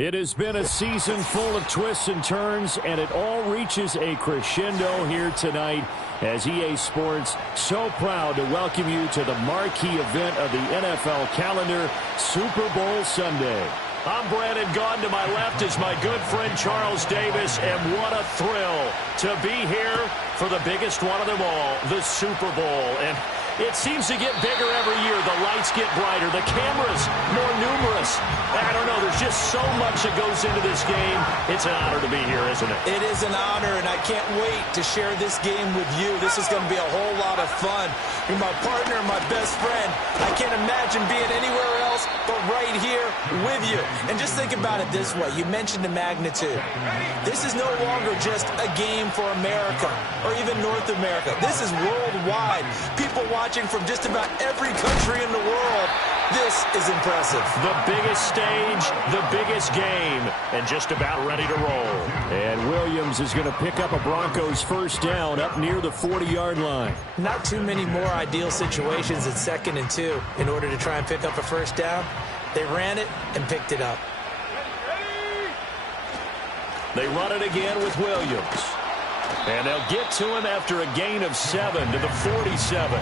It has been a season full of twists and turns, and it all reaches a crescendo here tonight as EA Sports so proud to welcome you to the marquee event of the NFL calendar, Super Bowl Sunday. I'm Brandon Gaudin. To my left is my good friend Charles Davis, and what a thrill to be here for the biggest one of them all, the Super Bowl. And it seems to get bigger every year. The lights get brighter. The cameras more numerous. I don't know. There's just so much that goes into this game. It's an honor to be here, isn't it? It is an honor, and I can't wait to share this game with you. This is going to be a whole lot of fun. You're my partner, my best friend. I can't imagine being anywhere else but right here with you. And just think about it this way. You mentioned the magnitude. This is no longer just a game for America or even North America. This is worldwide. People watching from just about every country in the world. This is impressive. The biggest stage, the biggest game, and just about ready to roll. And Williams is going to pick up a Broncos first down up near the 40-yard line. Not too many more ideal situations at 2nd and 2 in order to try and pick up a first down. They ran it and picked it up. They run it again with Williams. And they'll get to him after a gain of 7 to the 47.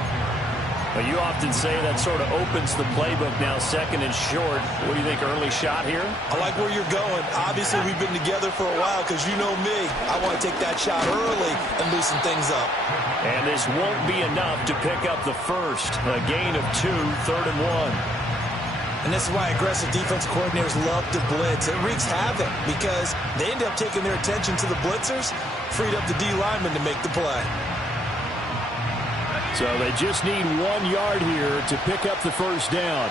Well, you often say that sort of opens the playbook now, 2nd and short. What do you think, early shot here? I like where you're going. Obviously, we've been together for a while because you know me. I want to take that shot early and loosen things up. And this won't be enough to pick up the first. A gain of 2, 3rd and 1. And this is why aggressive defense coordinators love to blitz. It wreaks havoc because they end up taking their attention to the blitzers, freed up the D lineman to make the play. So they just need 1 yard here to pick up the first down.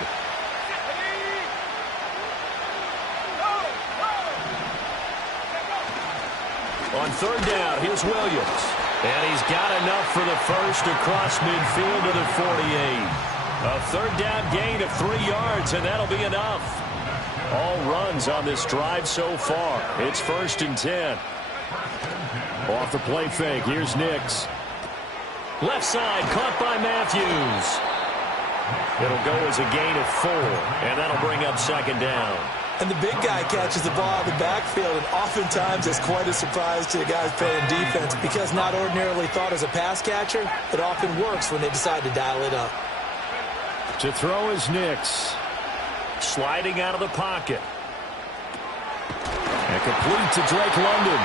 On 3rd down, here's Williams. And he's got enough for the first across midfield to the 48. A third down gain of 3 yards, and that'll be enough. All runs on this drive so far. It's 1st and 10. Off the play fake, here's Nix. Left side, caught by Matthews. It'll go as a gain of 4, and that'll bring up 2nd down. And the big guy catches the ball in the backfield, and oftentimes it's quite a surprise to the guys playing defense because not ordinarily thought as a pass catcher, it often works when they decide to dial it up. To throw is Nix. Sliding out of the pocket. And complete to Drake London.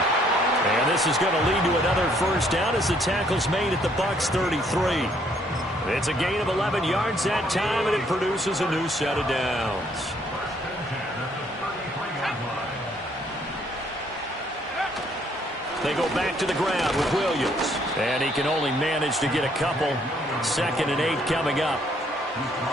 And this is going to lead to another first down as the tackle's made at the Bucs 33. It's a gain of 11 yards that time, and it produces a new set of downs. They go back to the ground with Williams. And he can only manage to get a couple. 2nd and 8 coming up.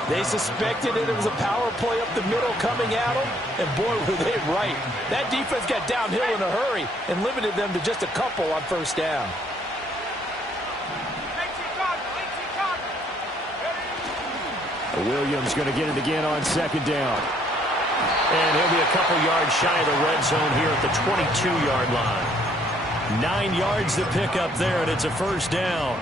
They suspected it was a power play up the middle coming at them, and boy, were they right. That defense got downhill in a hurry and limited them to just a couple on first down. Williams going to get it again on 2nd down. And he'll be a couple yards shy of the red zone here at the 22-yard line. 9 yards to pick up there, and it's a first down.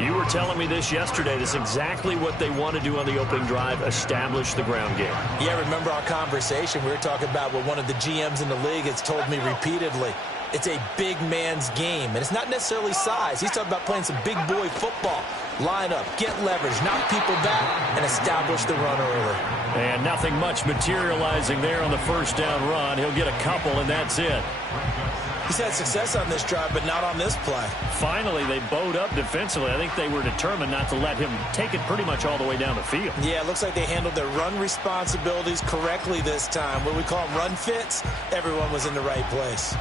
You were telling me this yesterday. This is exactly what they want to do on the opening drive, establish the ground game. Yeah, remember our conversation? We were talking about what one of the GMs in the league has told me repeatedly. It's a big man's game, and it's not necessarily size. He's talking about playing some big boy football. Line up, get leverage, knock people back, and establish the run early. And nothing much materializing there on the first down run. He'll get a couple, and that's it. He's had success on this drive, but not on this play. Finally, they bowed up defensively. I think they were determined not to let him take it pretty much all the way down the field. Yeah, it looks like they handled their run responsibilities correctly this time. What we call them run fits, everyone was in the right place.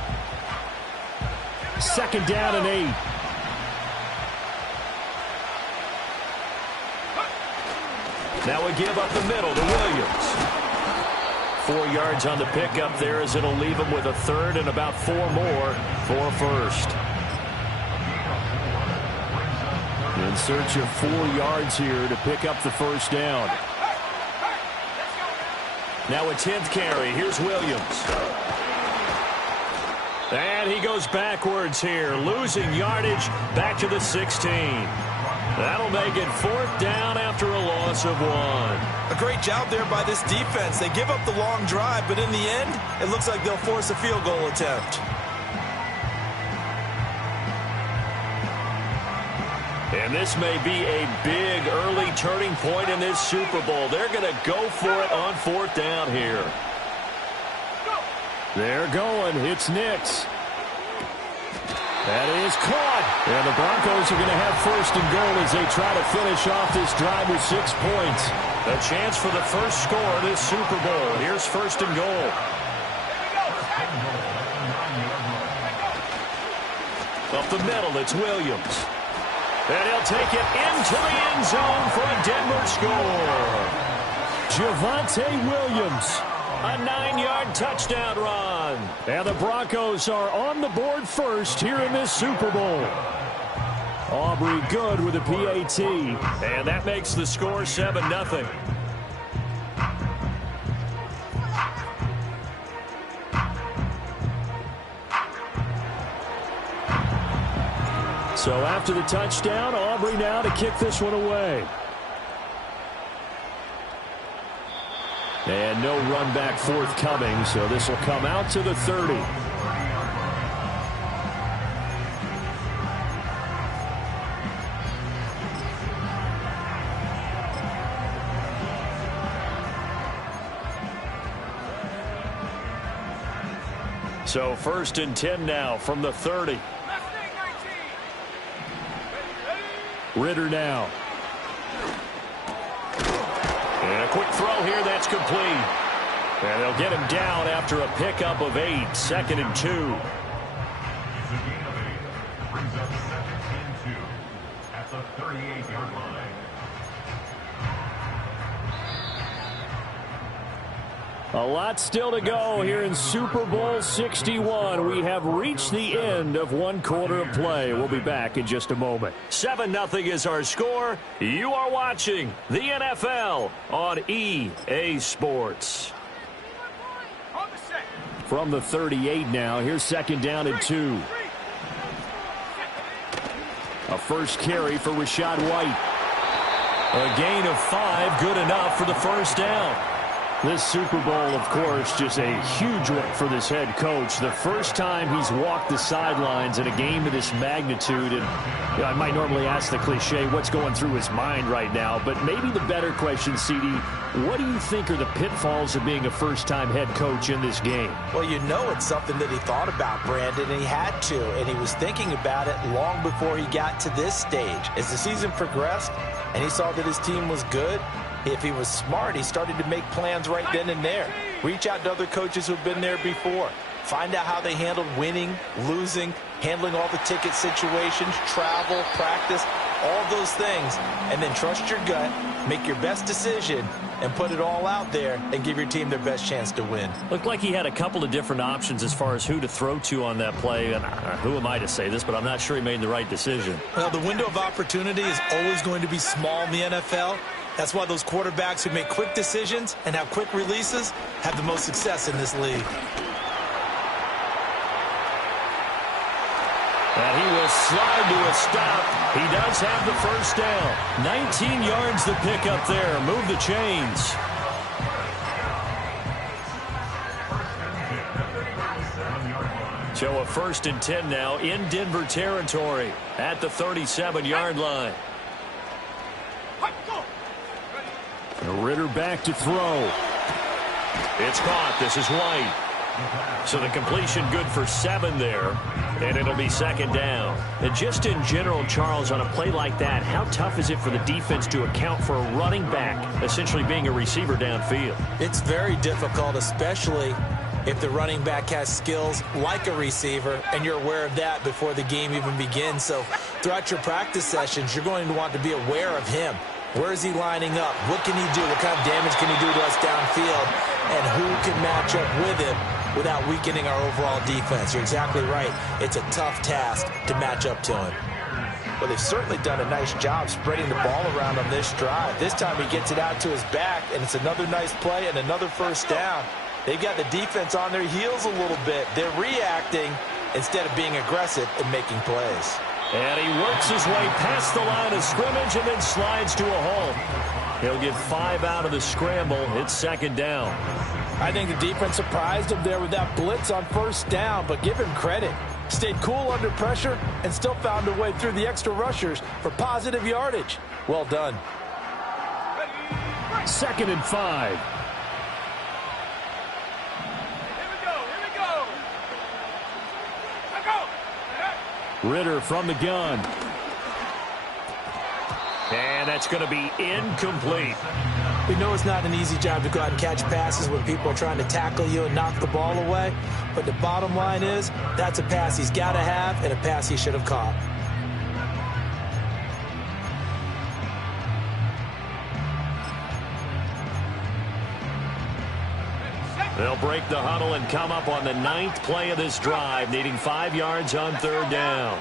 2nd down and 8. Now we give up the middle to Williams. 4 yards on the pickup there as it'll leave him with a third and about 4 more for first. In search of 4 yards here to pick up the first down. Now a 10th carry. Here's Williams. And he goes backwards here, losing yardage back to the 16. That'll make it 4th down after a loss of 1. A great job there by this defense. They give up the long drive, but in the end, it looks like they'll force a field goal attempt. And this may be a big early turning point in this Super Bowl. They're going to go for it on 4th down here. They're going. It's Nix. That is caught. And the Broncos are going to have 1st and goal as they try to finish off this drive with 6 points. A chance for the first score of this Super Bowl. Here's 1st and goal. Up the middle, it's Williams. And he'll take it into the end zone for a Denver score. Javonte Williams. A 9-yard touchdown run. And the Broncos are on the board first here in this Super Bowl. Aubrey good with a PAT. And that makes the score 7-0. So after the touchdown, Aubrey now to kick this one away. And no run back forthcoming, so this will come out to the 30. So 1st and 10 now from the 30. Ritter now. And a quick throw here, that's complete. And they'll get him down after a pickup of 8, 2nd and 2. Brings up 2nd and 2 at the 38-yard line. A lot still to go here in Super Bowl 61. We have reached the end of one quarter of play. We'll be back in just a moment. 7-0 is our score. You are watching the NFL on EA Sports. From the 38 now, here's second down and 2. A first carry for Rachaad White. A gain of 5, good enough for the first down. This Super Bowl, of course, just a huge one for this head coach. The first time he's walked the sidelines in a game of this magnitude. And I might normally ask the cliche, what's going through his mind right now? But maybe the better question, CD, what do you think are the pitfalls of being a first-time head coach in this game? Well, you know it's something that he thought about, Brandon, and he had to. And he was thinking about it long before he got to this stage. As the season progressed and he saw that his team was good, if he was smart, he started to make plans right then and there. Reach out to other coaches who've been there before. Find out how they handled winning, losing, handling all the ticket situations, travel, practice, all those things. And then trust your gut, make your best decision, and put it all out there and give your team their best chance to win. Looked like he had a couple of different options as far as who to throw to on that play. And who am I to say this, but I'm not sure he made the right decision. Well, the window of opportunity is always going to be small in the NFL. That's why those quarterbacks who make quick decisions and have quick releases have the most success in this league. And he will slide to a stop. He does have the first down. 19 yards the pick up there. Move the chains. So a 1st and 10 now in Denver territory at the 37-yard line. Ritter back to throw. It's caught. This is White. So the completion good for 7 there, and it'll be second down. And just in general, Charles, on a play like that, how tough is it for the defense to account for a running back essentially being a receiver downfield? It's very difficult, especially if the running back has skills like a receiver, and you're aware of that before the game even begins. So throughout your practice sessions, you're going to want to be aware of him. Where is he lining up? What can he do? What kind of damage can he do to us downfield? And who can match up with him without weakening our overall defense? You're exactly right. It's a tough task to match up to him. Well, they've certainly done a nice job spreading the ball around on this drive. This time he gets it out to his back, and it's another nice play and another first down. They've got the defense on their heels a little bit. They're reacting instead of being aggressive and making plays. And he works his way past the line of scrimmage and then slides to a halt. He'll get 5 out of the scramble. It's second down. I think the defense surprised him there with that blitz on first down, but give him credit. Stayed cool under pressure and still found a way through the extra rushers for positive yardage. Well done. 2nd and 5. Ritter from the gun. And that's going to be incomplete. We know it's not an easy job to go out and catch passes when people are trying to tackle you and knock the ball away. But the bottom line is, that's a pass he's got to have and a pass he should have caught. They'll break the huddle and come up on the 9th play of this drive, needing 5 yards on 3rd down.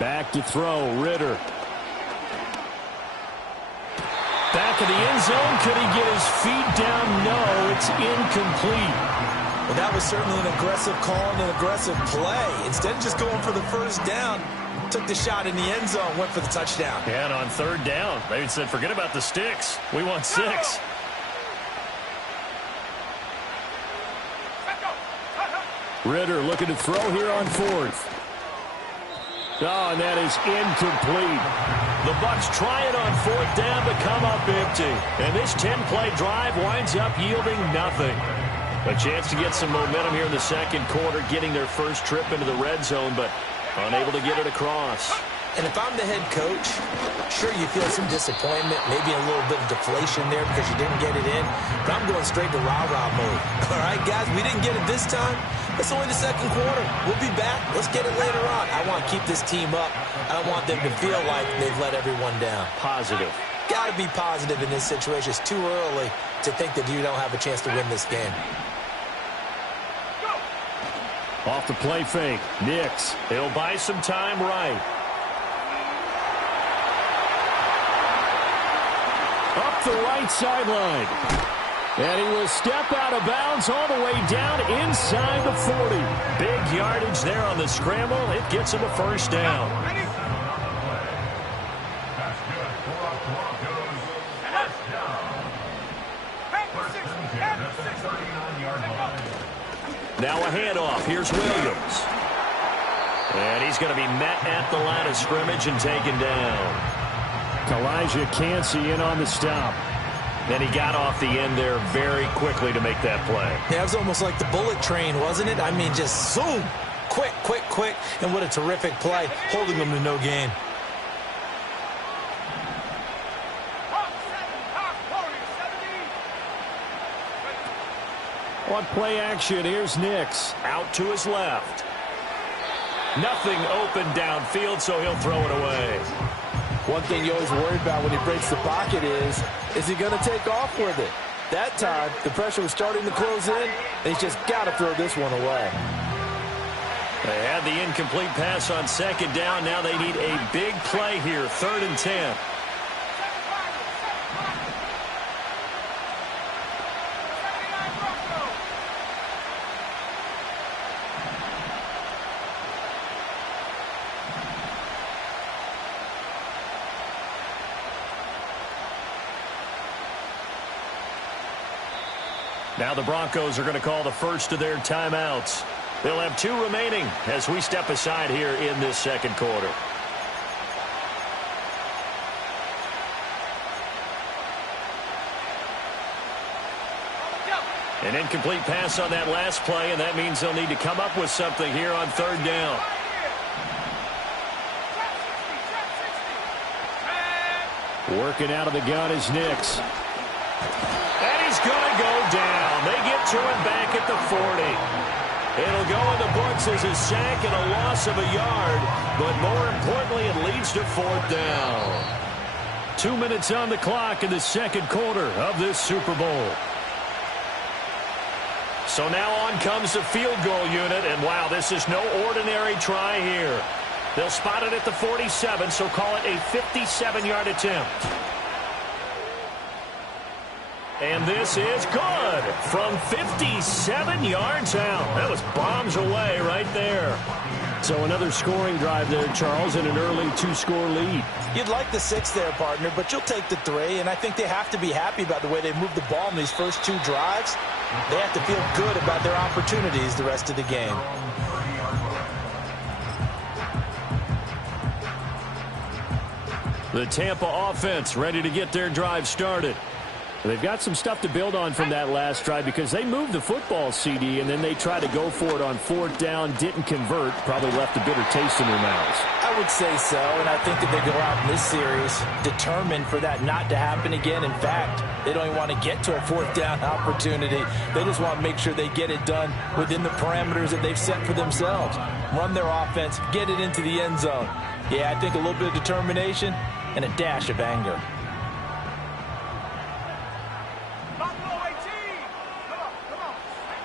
Back to throw, Ritter. Back of the end zone. Could he get his feet down? No, it's incomplete. Well, that was certainly an aggressive call and an aggressive play. Instead of just going for the first down, took the shot in the end zone, went for the touchdown. And on 3rd down, they said, forget about the sticks. We want 6. Ritter looking to throw here on 4th. Oh, and that is incomplete. The Bucs try it on 4th down to come up empty. And this 10-play drive winds up yielding nothing. A chance to get some momentum here in the second quarter, getting their first trip into the red zone, but unable to get it across. And if I'm the head coach, sure, you feel some disappointment, maybe a little bit of deflation there because you didn't get it in, but I'm going straight to rah-rah mode. All right, guys, we didn't get it this time. It's only the second quarter. We'll be back. Let's get it later on. I want to keep this team up. I don't want them to feel like they've let everyone down. Positive. Got to be positive in this situation. It's too early to think that you don't have a chance to win this game. Off the play fake. Nix. He'll buy some time right. Up the right sideline. And he will step out of bounds all the way down inside the 40. Big yardage there on the scramble. It gets him a first down. Now a handoff. Here's Williams. And he's going to be met at the line of scrimmage and taken down. Elijah Cansey in on the stop. Then he got off the end there very quickly to make that play. Yeah, it was almost like the bullet train, wasn't it? I mean, just zoom. Quick, quick, quick. And what a terrific play, holding them to no gain. On play action, here's Nix. Out to his left. Nothing open downfield, so he'll throw it away. One thing you always worry about when he breaks the pocket is he going to take off with it? That time, the pressure was starting to close in, and he's just got to throw this one away. They had the incomplete pass on second down. Now they need a big play here, 3rd and 10. Now the Broncos are going to call the first of their timeouts. They'll have 2 remaining as we step aside here in this second quarter. An incomplete pass on that last play, and that means they'll need to come up with something here on 3rd down. Working out of the gun is Nix. And he's going to go down. They get to him back at the 40. It'll go in the books as a sack and a loss of a yard, but more importantly, it leads to 4th down. 2 minutes on the clock in the second quarter of this Super Bowl. So now on comes the field goal unit, and wow, this is no ordinary try here. They'll spot it at the 47, so call it a 57-yard attempt. And this is good from 57 yards out. That was bombs away right there. So another scoring drive there, Charles, and an early 2-score lead. You'd like the 6 there, partner, but you'll take the 3, and I think they have to be happy about the way they moved the ball in these first 2 drives. They have to feel good about their opportunities the rest of the game. The Tampa offense ready to get their drive started. They've got some stuff to build on from that last drive because they moved the football, CD, and then they tried to go for it on 4th down, didn't convert, probably left a bitter taste in their mouths. I would say so, and I think that they go out in this series determined for that not to happen again. In fact, they don't even want to get to a 4th down opportunity. They just want to make sure they get it done within the parameters that they've set for themselves. Run their offense, get it into the end zone. Yeah, I think a little bit of determination and a dash of anger.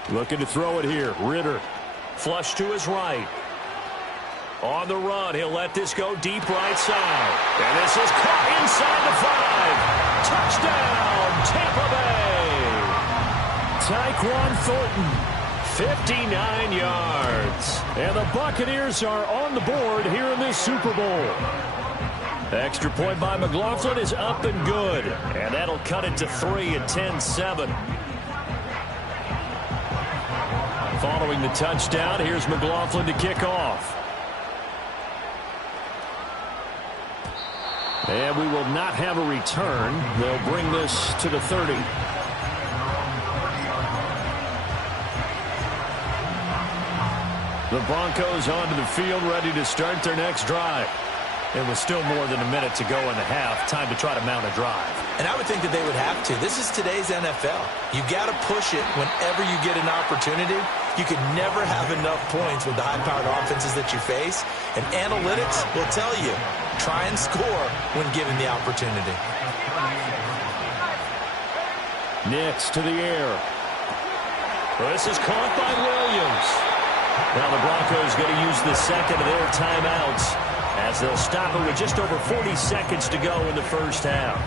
Looking to throw it here. Ritter. Flush to his right. On the run, he'll let this go deep right side. And this is caught inside the 5. Touchdown, Tampa Bay. Tyquan Thornton, 59 yards. And the Buccaneers are on the board here in this Super Bowl. Extra point by McLaughlin is up and good. And that'll cut it to 3 at 10-7. Following the touchdown, here's McLaughlin to kick off. And we will not have a return. They'll bring this to the 30. The Broncos onto the field, ready to start their next drive. And with still more than a minute to go in the half, time to try to mount a drive. And I would think that they would have to. This is today's NFL. You got to push it whenever you get an opportunity. You can never have enough points with the high-powered offenses that you face. And analytics will tell you, try and score when given the opportunity. Nix to the air. Well, this is caught by Williams. Now the Broncos going to use the second of their timeouts as they'll stop it with just over 40 seconds to go in the first half.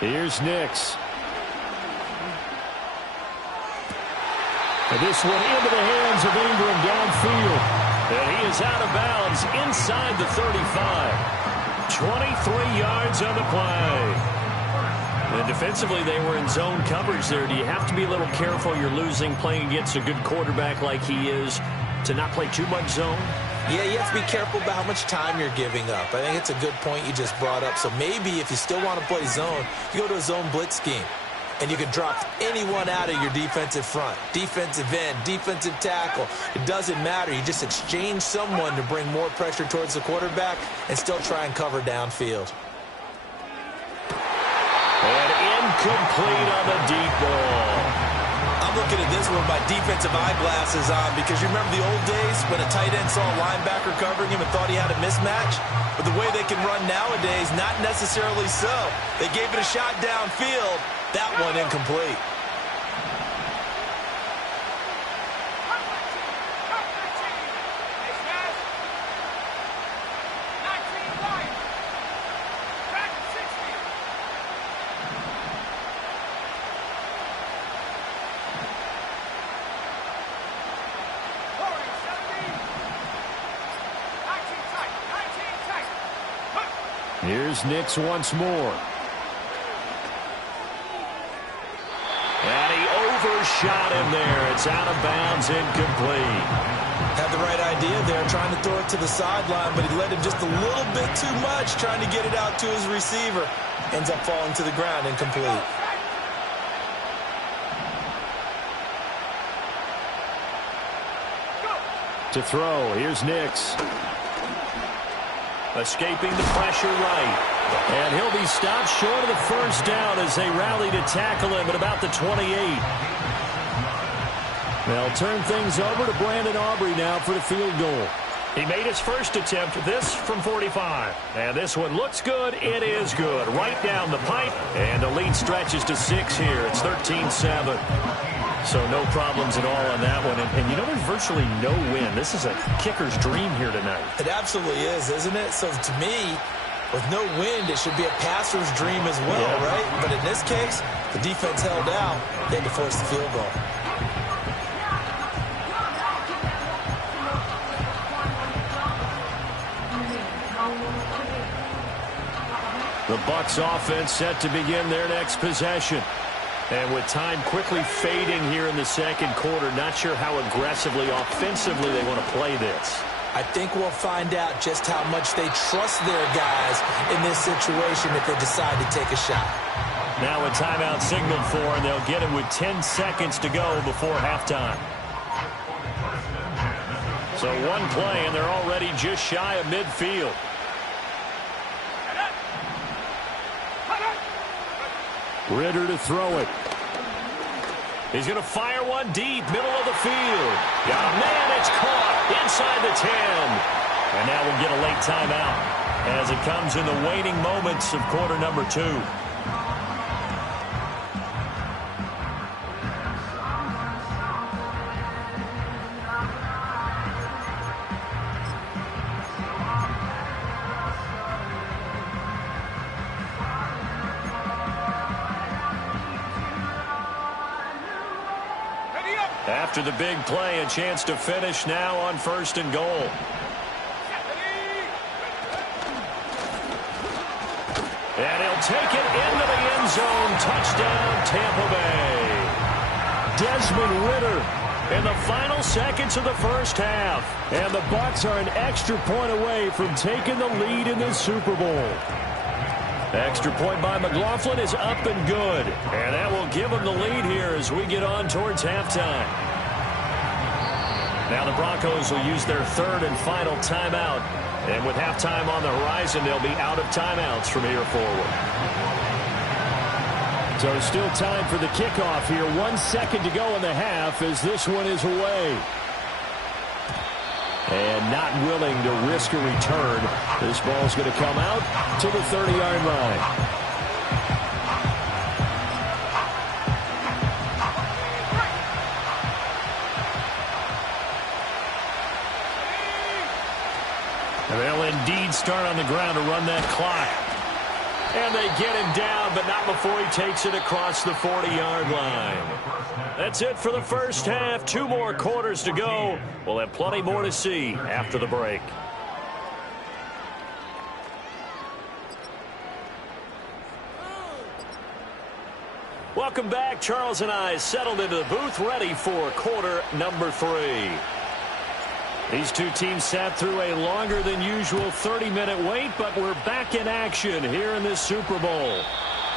Here's Nix. And this one into the hands of Ingram downfield. And he is out of bounds inside the 35. 23 yards on the play. And defensively, they were in zone coverage there. Do you have to be a little careful? You're losing playing against a good quarterback like he is to not play too much zone? Yeah, you have to be careful about how much time you're giving up. I think it's a good point you just brought up. So maybe if you still want to play zone, you go to a zone blitz scheme. And you can drop anyone out of your defensive front. Defensive end, defensive tackle. It doesn't matter. You just exchange someone to bring more pressure towards the quarterback and still try and cover downfield. And incomplete on the deep ball. I'm looking at this one with my defensive eyeglasses on because you remember the old days when a tight end saw a linebacker covering him and thought he had a mismatch? But the way they can run nowadays, not necessarily so. They gave it a shot downfield. That one incomplete. Here's Nix once more. And he overshot him there. It's out of bounds, incomplete. Had the right idea there, trying to throw it to the sideline, but he let him just a little bit too much, trying to get it out to his receiver. Ends up falling to the ground, incomplete. To throw, here's Nix. Escaping the pressure right. And he'll be stopped short of the first down as they rally to tackle him at about the 28. They'll turn things over to Brandon Aubrey now for the field goal. He made his first attempt, this from 45. And this one looks good. It is good. Right down the pipe. And the lead stretches to 6 here. It's 13-7. So no problems at all on that one. And you know, there's virtually no win. This is a kicker's dream here tonight. It absolutely is, isn't it? So to me, with no wind, it should be a passer's dream as well, right? But in this case, the defense held out. They had to force the field goal. The Bucs offense set to begin their next possession. And with time quickly fading here in the second quarter, not sure how aggressively, offensively they want to play this. I think we'll find out just how much they trust their guys in this situation if they decide to take a shot. Now a timeout signaled for, and they'll get it with 10 seconds to go before halftime. So one play, and they're already just shy of midfield. Ritter to throw it. He's going to fire one deep, middle of the field. Got a man, it's caught inside the 10. And now we'll get a late timeout as it comes in the waning moments of quarter number 2. After the big play, a chance to finish now on 1st and goal. And he'll take it into the end zone. Touchdown, Tampa Bay. Desmond Ritter in the final seconds of the first half. And the Bucs are an extra point away from taking the lead in the Super Bowl. Extra point by McLaughlin is up and good. And that will give them the lead here as we get on towards halftime. Now the Broncos will use their third and final timeout. And with halftime on the horizon, they'll be out of timeouts from here forward. So still time for the kickoff here. 1 second to go in the half as this one is away. And not willing to risk a return. This ball's going to come out to the 30-yard line. And they'll indeed start on the ground to run that clock. And they get him down, but not before he takes it across the 40-yard line. That's it for the first half. 2 more quarters to go. We'll have plenty more to see after the break. Welcome back. Charles and I settled into the booth, ready for quarter number 3. These two teams sat through a longer than usual 30-minute wait, but we're back in action here in this Super Bowl.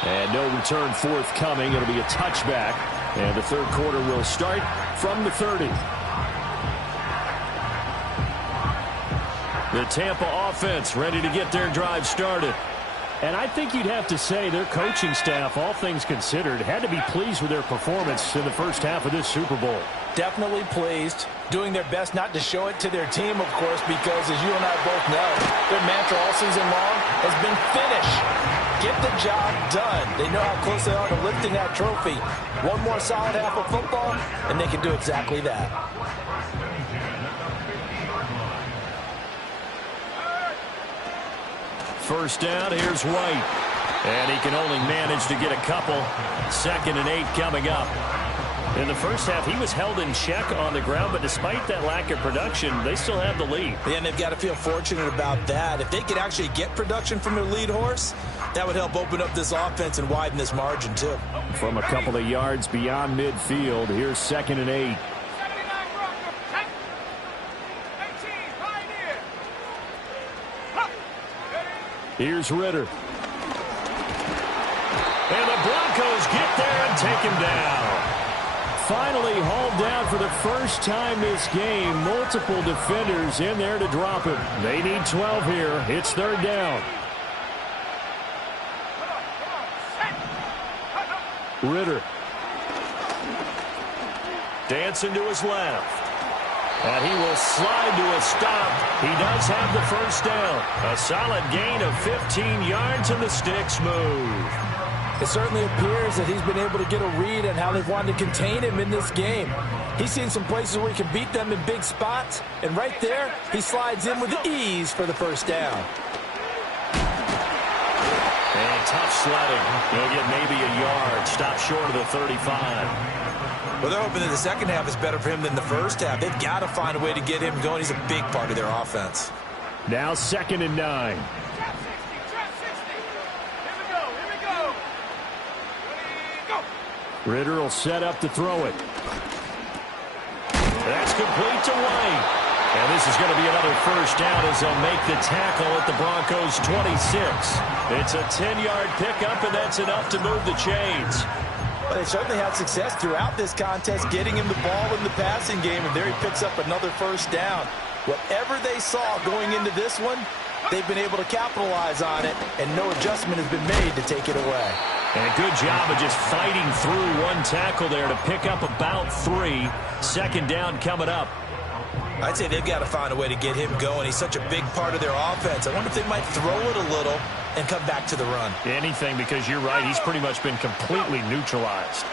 And no return forthcoming. It'll be a touchback. And the third quarter will start from the 30. The Tampa offense ready to get their drive started. And I think you'd have to say their coaching staff, all things considered, had to be pleased with their performance in the first half of this Super Bowl. Definitely pleased, doing their best not to show it to their team, of course, because as you and I both know, their mantra all season long has been finish. Get the job done. They know how close they are to lifting that trophy. One more solid half of football, and they can do exactly that. First down, here's White. And he can only manage to get a couple. 2nd and 8 coming up. In the first half, he was held in check on the ground, but despite that lack of production, they still have the lead. Yeah, and they've got to feel fortunate about that. If they could actually get production from their lead horse, that would help open up this offense and widen this margin, too. From a couple of yards beyond midfield, here's 2nd and 8. Here's Ritter. And the Broncos get there and take him down. Finally hauled down for the first time this game. Multiple defenders in there to drop him. They need 12 here. It's 3rd down. Ritter. Dancing to his left. And he will slide to a stop. He does have the first down. A solid gain of 15 yards and the sticks move. It certainly appears that he's been able to get a read on how they've wanted to contain him in this game. He's seen some places where he can beat them in big spots, and right there, he slides in with ease for the first down. And tough sledding. He'll get maybe a yard. Stop short of the 35. Well, they're hoping that the second half is better for him than the first half. They've got to find a way to get him going. He's a big part of their offense. Now 2nd and 9. Ritter will set up to throw it. That's complete to White. And this is going to be another first down as they'll make the tackle at the Broncos' 26. It's a 10-yard pickup, and that's enough to move the chains. But they certainly had success throughout this contest, getting him the ball in the passing game, and there he picks up another first down. Whatever they saw going into this one, they've been able to capitalize on it, and no adjustment has been made to take it away. And a good job of just fighting through one tackle there to pick up about 3. 2nd down coming up. I'd say they've got to find a way to get him going. He's such a big part of their offense. I wonder if they might throw it a little and come back to the run. Anything, because you're right. He's pretty much been completely neutralized.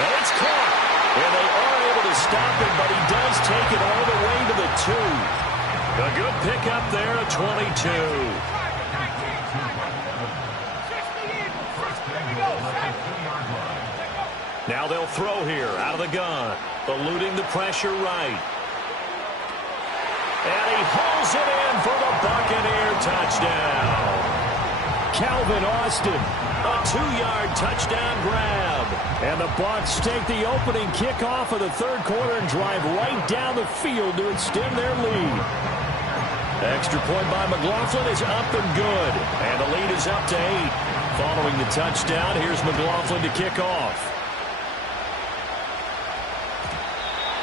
And it's caught. And they are able to stop him, but he does take it all the way to the 2. A good pickup there at 22. Now they'll throw here out of the gun. Eluding the pressure right. And he hauls it in for the Buccaneer touchdown. Calvin Austin, a 2-yard touchdown grab. And the Bucs take the opening kickoff of the third quarter and drive right down the field to extend their lead. Extra point by McLaughlin is up and good. And the lead is up to 8. Following the touchdown, here's McLaughlin to kick off.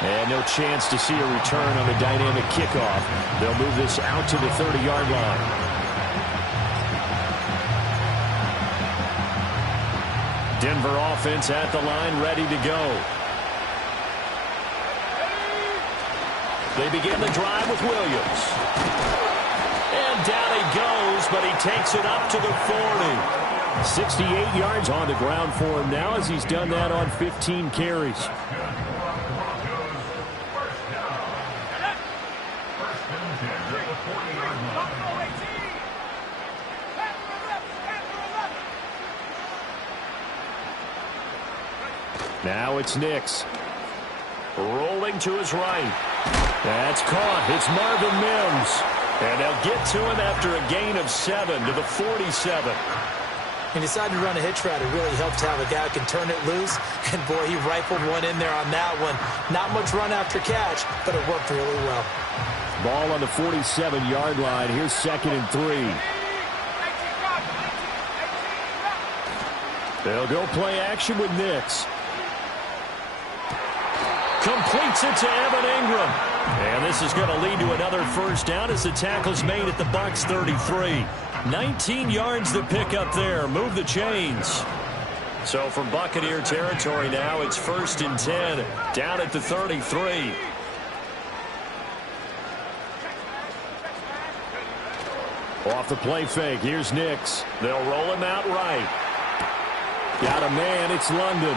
And no chance to see a return on the dynamic kickoff. They'll move this out to the 30-yard line. Denver offense at the line, ready to go. They begin the drive with Williams. And down he goes, but he takes it up to the 40. 68 yards on the ground for him now as he's done that on 15 carries. Now it's Nix. Rolling to his right. That's caught. It's Marvin Mims. And they'll get to him after a gain of 7 to the 47. He decided to run a hitch route. It really helps to have a guy who can turn it loose. And, boy, he rifled one in there on that one. Not much run after catch, but it worked really well. Ball on the 47-yard line. Here's 2nd and 3. They'll go play action with Nix. Completes it to Evan Ingram. And this is going to lead to another first down as the tackle's made at the Bucs 33. 19 yards to pick up there. Move the chains. So from Buccaneer territory now, it's 1st and 10. Down at the 33. Off the play fake. Here's Nix. They'll roll him out right. Got a man. It's London.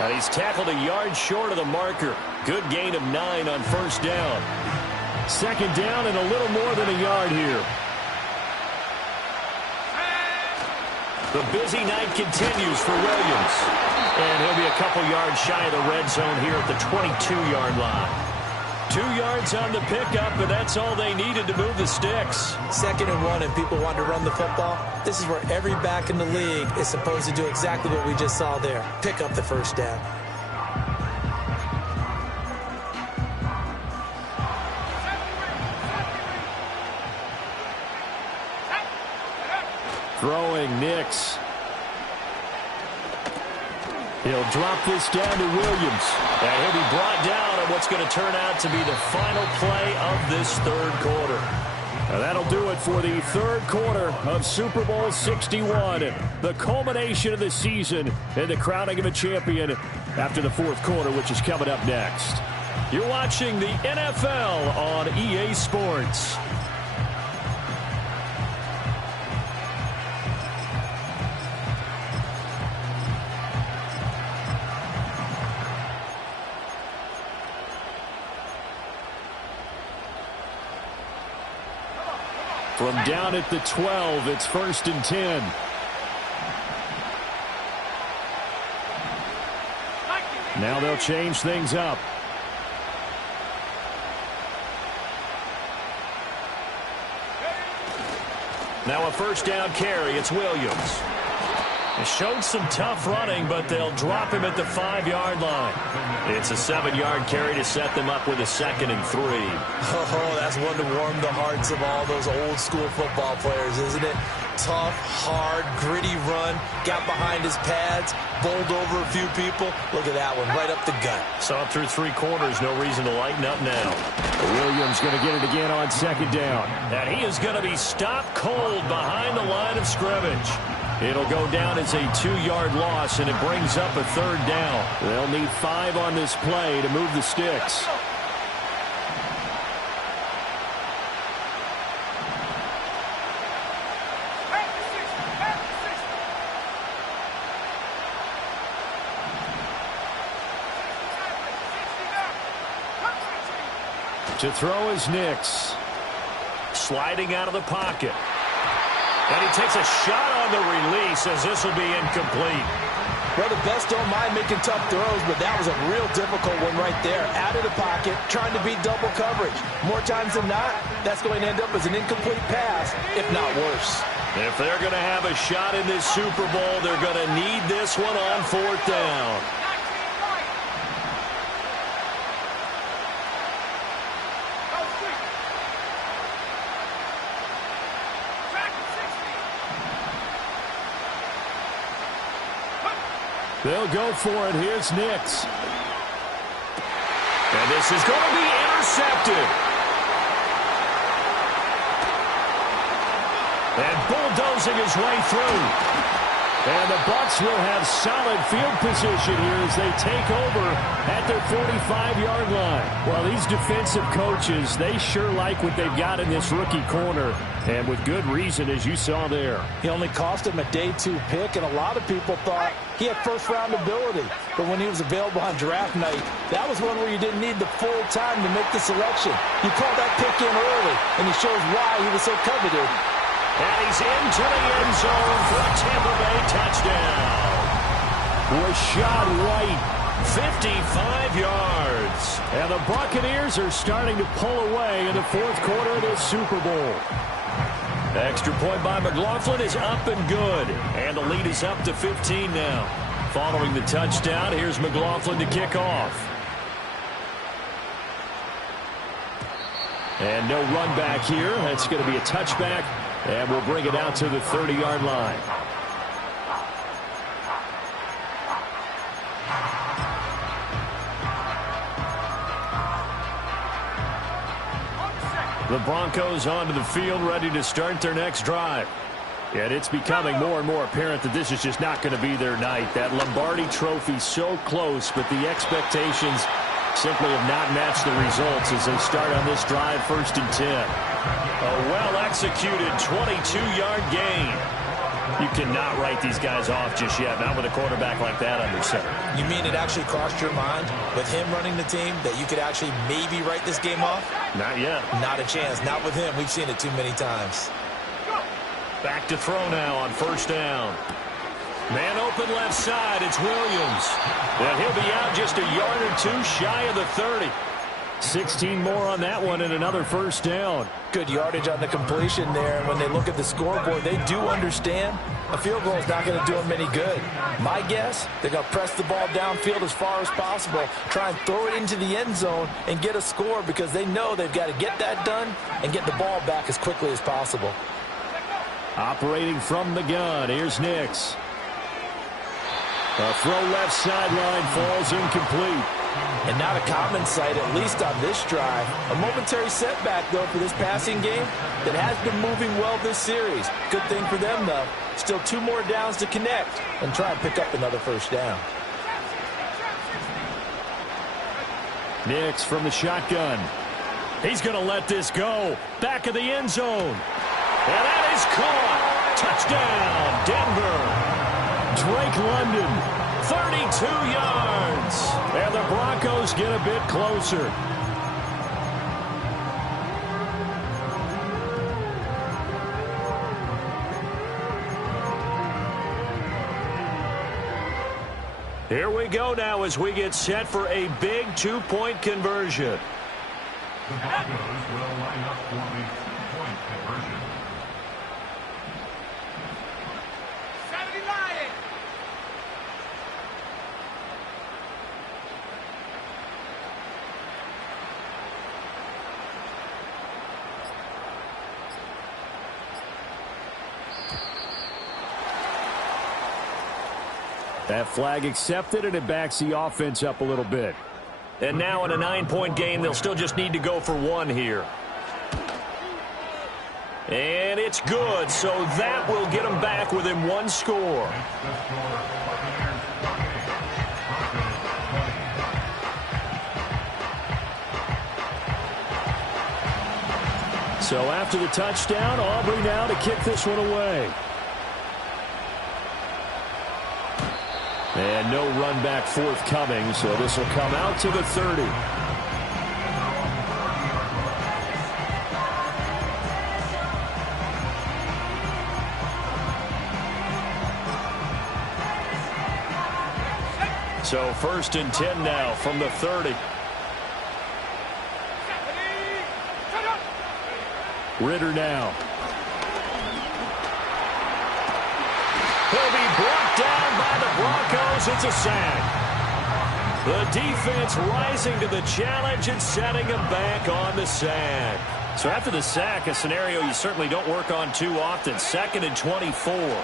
And he's tackled a yard short of the marker. Good gain of 9 on 1st down. 2nd down and a little more than a yard here. The busy night continues for Williams. And he'll be a couple yards shy of the red zone here at the 22-yard line. 2 yards on the pickup, and that's all they needed to move the sticks. 2nd and 1, and people want to run the football. This is where every back in the league is supposed to do exactly what we just saw there. Pick up the first down. Throwing Nix. He'll drop this down to Williams. And he'll be brought down on what's going to turn out to be the final play of this 3rd quarter. And that'll do it for the 3rd quarter of Super Bowl 61. The culmination of the season and the crowning of a champion after the 4th quarter, which is coming up next. You're watching the NFL on EA Sports. From down at the 12, it's 1st and 10. Now they'll change things up. Now a 1st down carry. It's Williams. He showed some tough running, but they'll drop him at the 5-yard line. It's a 7-yard carry to set them up with a 2nd and 3. Oh, that's one to warm the hearts of all those old school football players, isn't it? Tough, hard, gritty run. Got behind his pads, bowled over a few people. Look at that one, right up the gut. Saw it through 3 quarters. No reason to lighten up now. Williams going to get it again on 2nd down. And he is going to be stopped cold behind the line of scrimmage. It'll go down as a 2-yard loss, and it brings up a 3rd down. They'll need 5 on this play to move the sticks. To throw is Nix. Sliding out of the pocket. And he takes a shot on the release as this will be incomplete. Well, the best don't mind making tough throws, but that was a real difficult one right there. Out of the pocket, trying to beat double coverage. More times than not, that's going to end up as an incomplete pass, if not worse. If they're going to have a shot in this Super Bowl, they're going to need this one on 4th down. They'll go for it. Here's Nix. And this is going to be intercepted. And bulldozing his way through. And the Bucs will have solid field position here as they take over at their 45-yard line. Well, these defensive coaches, they sure like what they've got in this rookie corner. And with good reason, as you saw there. He only cost him a day 2 pick, and a lot of people thought he had first-round ability. But when he was available on draft night, that was one where you didn't need the full time to make the selection. You called that pick in early, and he shows why he was so coveted. And he's into the end zone for a Tampa Bay touchdown. Rashad White, 55 yards. And the Buccaneers are starting to pull away in the fourth quarter of this Super Bowl. Extra point by McLaughlin is up and good. And the lead is up to 15 now. Following the touchdown, here's McLaughlin to kick off. And no run back here. That's going to be a touchback. And we'll bring it out to the 30-yard line. The Broncos onto the field, ready to start their next drive. And it's becoming more and more apparent that this is just not going to be their night. That Lombardi trophy so close, but the expectations simply have not matched the results as they start on this drive, 1st and 10. A well-executed 22-yard gain. You cannot write these guys off just yet, not with a quarterback like that under center. You mean it actually crossed your mind with him running the team that you could actually maybe write this game off? Not yet. Not a chance. Not with him. We've seen it too many times. Back to throw now on 1st down. Man open left side. It's Williams. And he'll be out just a yard or 2 shy of the 30. 16 more on that one and another 1st down. Good yardage on the completion there. And when they look at the scoreboard, they do understand a field goal is not going to do them any good. My guess, they're going to press the ball downfield as far as possible, try and throw it into the end zone and get a score because they know they've got to get that done and get the ball back as quickly as possible. Operating from the gun, here's Nix. A throw left sideline falls incomplete. And not a common sight, at least on this drive. A momentary setback, though, for this passing game that has been moving well this series. Good thing for them, though. Still 2 more downs to connect and try and pick up another 1st down. Nix from the shotgun. He's going to let this go. Back of the end zone. And that is caught. Touchdown, Denver. Drake London. 32 yards. And the Broncos get a bit closer. Here we go now as we get set for a big 2-point conversion. The Broncos will line up for the 2-point conversion. That flag accepted, and it backs the offense up a little bit. And now in a 9-point game, they'll still just need to go for 1 here. And it's good, so that will get them back within 1 score. So after the touchdown, Aubrey now to kick this one away. And no run back forthcoming, so this will come out to the 30. So 1st and 10 now from the 30. Ritter now. He'll be brought down by the Broncos. It's a sack. The defense rising to the challenge and setting him back on the sack. So after the sack, a scenario you certainly don't work on too often. 2nd and 24.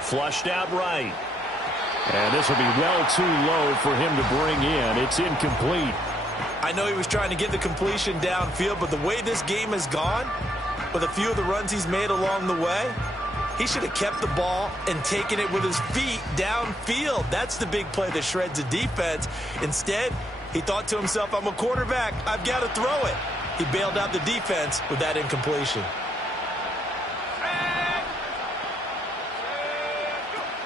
Flushed out right. And this will be well too low for him to bring in. It's incomplete. I know he was trying to get the completion downfield, but the way this game has gone, with a few of the runs he's made along the way, he should have kept the ball and taken it with his feet downfield. That's the big play that shreds the defense. Instead, he thought to himself, I'm a quarterback. I've got to throw it. He bailed out the defense with that incompletion.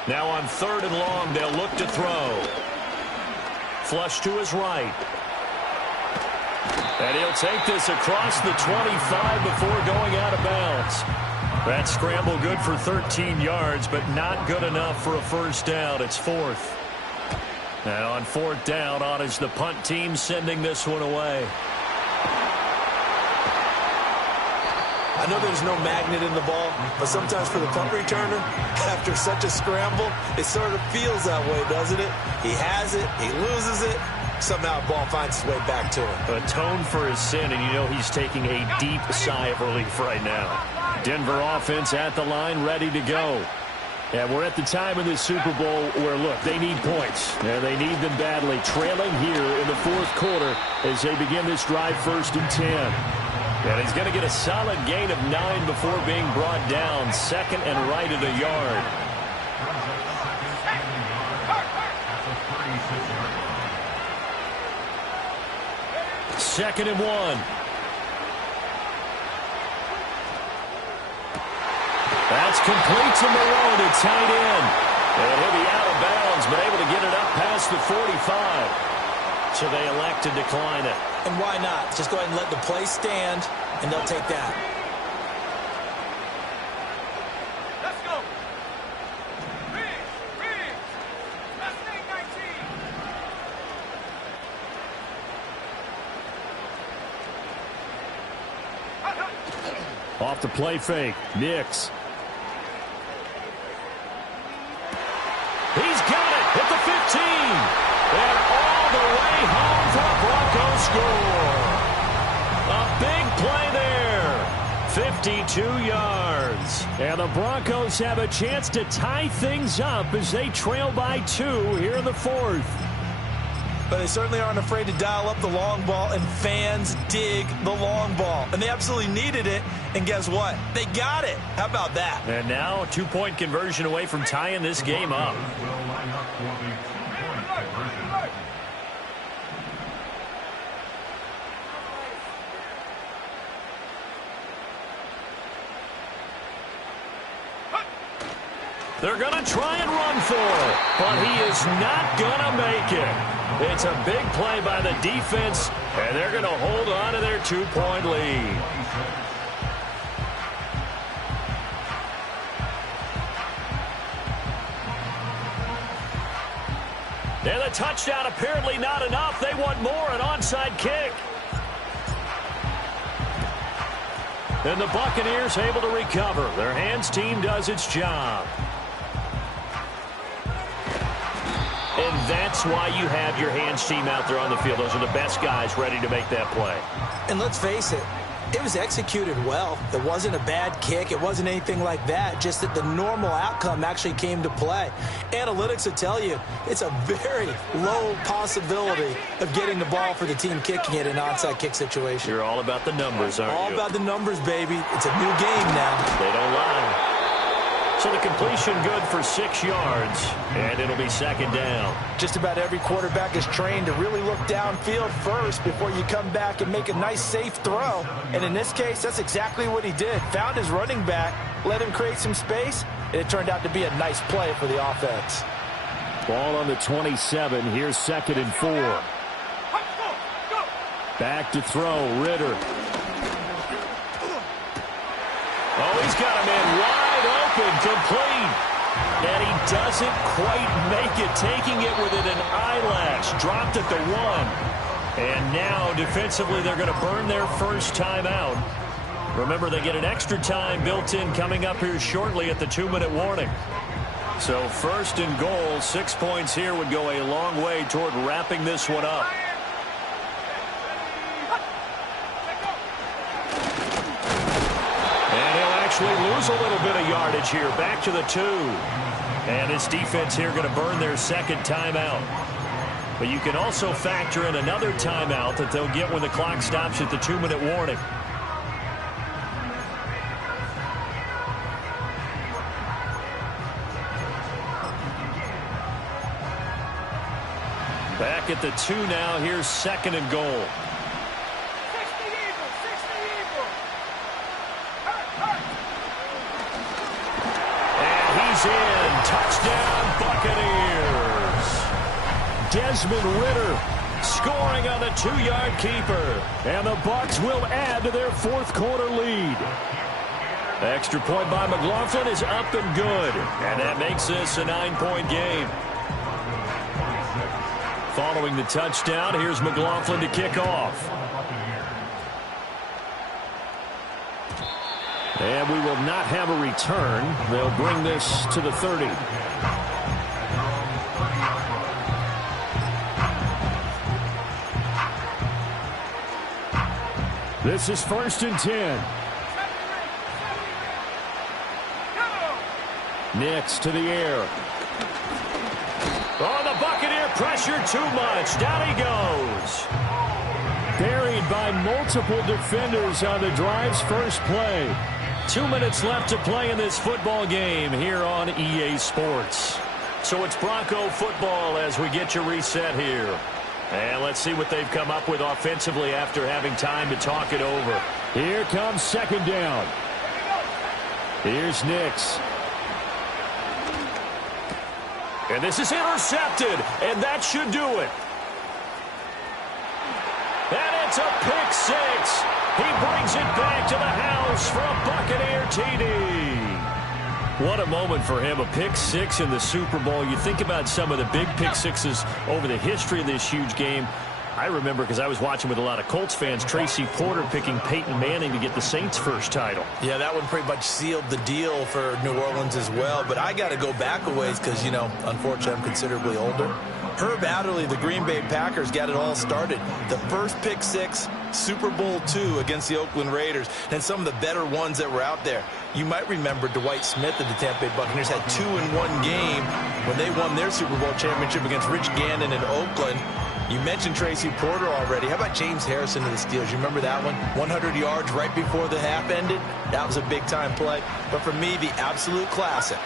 Now on 3rd and long, they'll look to throw. Flush to his right. And he'll take this across the 25 before going out of bounds. That scramble good for 13 yards, but not good enough for a first down. It's 4th. And on 4th down, on is the punt team sending this one away. I know there's no magnet in the ball, but sometimes for the punt returner, after such a scramble, it sort of feels that way, doesn't it? He has it, he loses it, somehow the ball finds its way back to him. Atone for his sin, and you know he's taking a deep sigh of relief right now. Denver offense at the line, ready to go. And we're at the time in this Super Bowl where, look, they need points. And they need them badly, trailing here in the 4th quarter as they begin this drive 1st and 10. And he's going to get a solid gain of 9 before being brought down. 2nd and right at a yard. Second and 1. That's complete to Marone at tight end. And he'll be out of bounds, but able to get it up past the 45. So they elect to decline it. And why not? Just go ahead and let the play stand, and they'll take that. Let's go. Let's take 19. Off the play fake. Nix. He's got it at the 15. And all the way home for a Broncos score. A big play there. 52 yards. And the Broncos have a chance to tie things up as they trail by 2 here in the 4th. But they certainly aren't afraid to dial up the long ball, and fans dig the long ball. And they absolutely needed it, and guess what? They got it. How about that? And now a 2-point conversion away from tying this game up. They're going to try and run for it, but he is not going to make it. It's a big play by the defense, and they're going to hold on to their 2-point lead. And the touchdown apparently not enough. They want more, an onside kick. And the Buccaneers able to recover. Their hands team does its job. And that's why you have your hands team out there on the field. Those are the best guys ready to make that play. And let's face it, it was executed well. It wasn't a bad kick. It wasn't anything like that. Just that the normal outcome actually came to play. Analytics will tell you it's a very low possibility of getting the ball for the team kicking it in an onside kick situation. You're all about the numbers, aren't you? All about the numbers, baby. It's a new game now. They don't lie. So the completion good for 6 yards, and it'll be 2nd down. Just about every quarterback is trained to really look downfield first before you come back and make a nice, safe throw. And in this case, that's exactly what he did. Found his running back, let him create some space, and it turned out to be a nice play for the offense. Ball on the 27. Here's 2nd and 4. Back to throw, Ritter. Oh, he's got him in wide open, complete. And he doesn't quite make it, taking it within an eyelash. Dropped at the 1. And now, defensively, they're going to burn their first time out. Remember, they get an extra time built in coming up here shortly at the 2-minute warning. So 1st and goal, 6 points here would go a long way toward wrapping this one up. And he'll actually lose a little bit of yardage here. Back to the 2. And this defense here going to burn their second timeout. But you can also factor in another timeout that they'll get when the clock stops at the 2-minute warning. Back at the 2 now. Here's 2nd and goal. 60 Eagles, 60 Eagles. Hurt. And he's in. Touchdown, Buccaneers. Desmond Ridder scoring on the 2-yard keeper. And the Bucs will add to their 4th quarter lead. Extra point by McLaughlin is up and good. And that makes this a 9-point game. Following the touchdown, here's McLaughlin to kick off. And we will not have a return. They'll bring this to the 30. This is 1st and 10. Nix to the air. Oh, the Buccaneer pressure too much. Down he goes. Buried by multiple defenders on the drive's first play. 2 minutes left to play in this football game here on EA Sports. So it's Bronco football as we get you reset here. And let's see what they've come up with offensively after having time to talk it over. Here comes 2nd down. Here's Nix. And this is intercepted, and that should do it. And it's a pick 6. He brings it back to the house for a Buccaneer TD. What a moment for him, a pick 6 in the Super Bowl. You think about some of the big pick 6s over the history of this huge game. I remember, because I was watching with a lot of Colts fans, Tracy Porter picking Peyton Manning to get the Saints' first title. Yeah, that one pretty much sealed the deal for New Orleans as well. But I got to go back a ways because, you know, unfortunately I'm considerably older. Herb Adderley, the Green Bay Packers, got it all started. The first pick 6, Super Bowl II against the Oakland Raiders, and some of the better ones that were out there. You might remember Dwight Smith of the Tampa Bay Buccaneers had 2 in one game when they won their Super Bowl championship against Rich Gannon in Oakland. You mentioned Tracy Porter already. How about James Harrison of the Steelers? You remember that one? 100 yards right before the half ended. That was a big-time play. But for me, the absolute classic,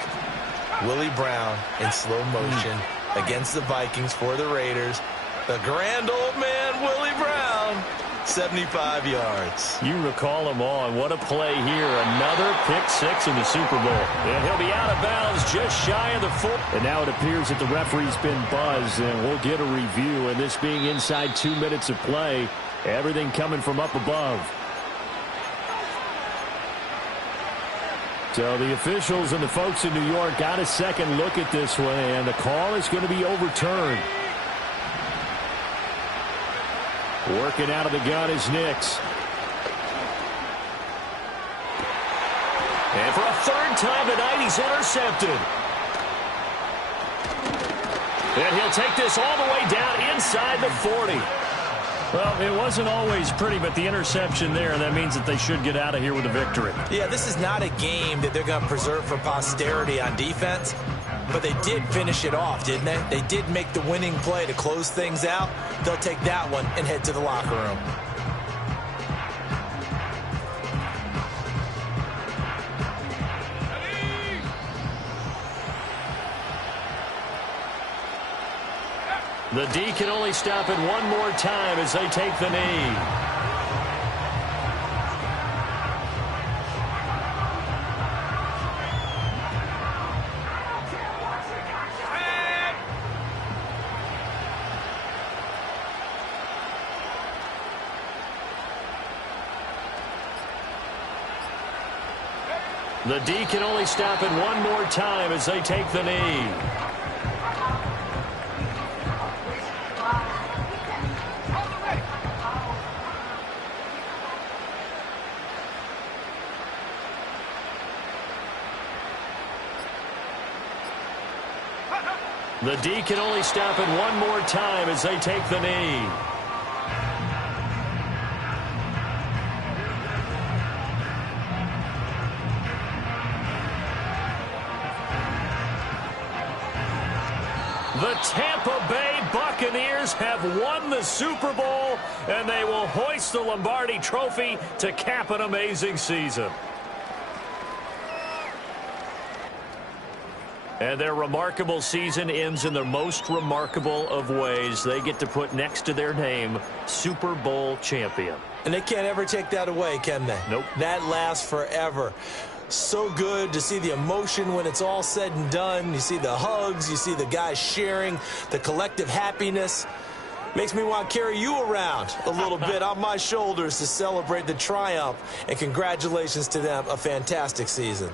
Willie Brown in slow motion against the Vikings for the Raiders. The grand old man, Willie Brown, 75 yards. You recall them all, and what a play here. Another pick 6 in the Super Bowl. And he'll be out of bounds just shy of the 4. And now it appears that the referee's been buzzed, and we'll get a review. And this being inside 2 minutes of play, everything coming from up above. So the officials and the folks in New York got a second look at this one, and the call is going to be overturned. Working out of the gun is Nix. And for a 3rd time tonight, he's intercepted. And he'll take this all the way down inside the 40. Well, it wasn't always pretty, but the interception there, that means that they should get out of here with a victory. Yeah, this is not a game that they're going to preserve for posterity on defense. But they did finish it off, didn't they? They did make the winning play to close things out. They'll take that one and head to the locker room. The D can only stop it one more time as they take the knee. The D can only stop it one more time as they take the knee. The D can only stop it one more time as they take the knee. The Tampa Bay Buccaneers have won the Super Bowl, and they will hoist the Lombardi Trophy to cap an amazing season. And their remarkable season ends in the most remarkable of ways. They get to put next to their name, Super Bowl champion. And they can't ever take that away, can they? Nope. That lasts forever. So good to see the emotion when it's all said and done. You see the hugs, you see the guys sharing, the collective happiness. Makes me want to carry you around a little bit on my shoulders to celebrate the triumph. And congratulations to them, a fantastic season.